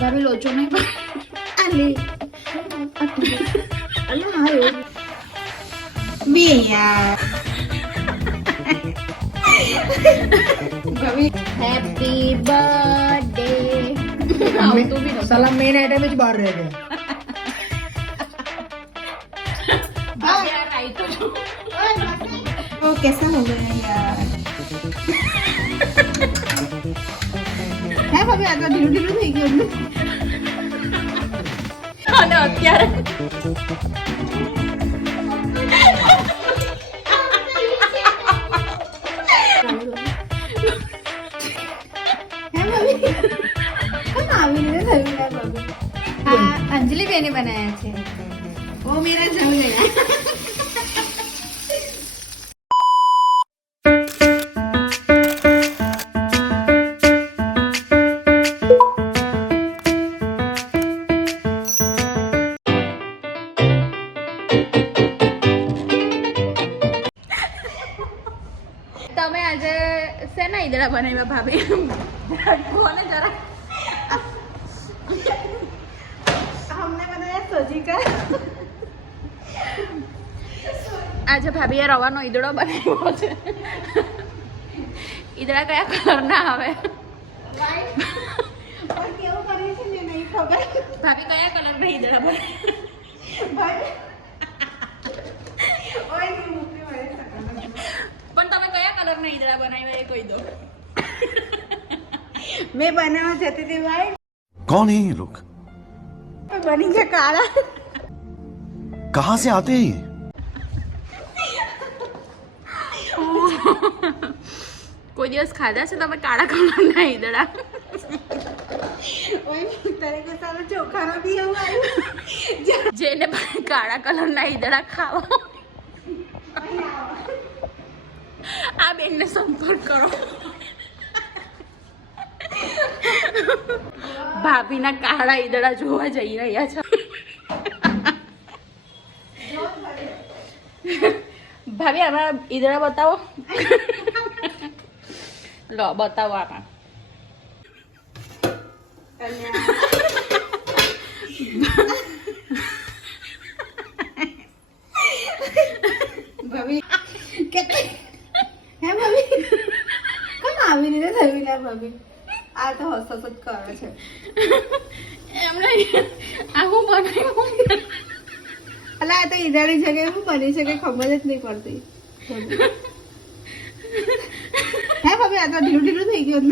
ભાભી લોચો નહીં આલે અલ્યા હા એવું બે યાર ભાભી હેપી બર્થડે આવ તો भी साला मेन आइटम ही बाहर रह गया भाभी यार आई तो ओ कैसा हो गया यार है भाभी આ તો ઢીલું ઢીલું થઈ ગયું અને અત્યારે अंजलि बेने बनाया थे वो मेरा जम गया તમે આજે શેના ઈદડા બનાવ્યા ભાભી કોને જરા हमने बनाया सजी का આજે ભાભીએ રવાનો ઈદડો બનાવ્યો છે ઈદડા કયા કલરના આવે કેવું કરે છે ને નહીં ખબર ભાભી કયા કલરના ઈદડા બનાવ્યા પણ તમે કયા કલરના ઈદડા બનાવ્યા એ કહી દો मैं बनाना चाहती थी भाई कौन है ये लोग बनी के काला कहाँ से आते हैं ये કોઈ દિવસ ખાધા છે તમે કાળા કલરના ઈદડા ઓય તારે કે સારો ચોખાનો બી એવું આવ્યું જેને કાળા કલરના ઈદડા ખાવા આ બેનને સંપર્ક કરો ભાભીના કાળા ઈદડા જોવા જઈ રહ્યા છે ભાભી આમાં ઈદડા બતાવો લો બતાવો આમાં ભાભી કેટલી હે ભાભી કેમ આવી રીતે થયું ને ભાભી આ તો હસ હસ જ કરે છે એમને આ હું બનાવ્યું અલા આ તો ઈદાળી છે કે હું બની છે કે ખબર જ નહીં પડતી હે ભાભી આ તો ઢીલું ઢીલું થઈ ગયું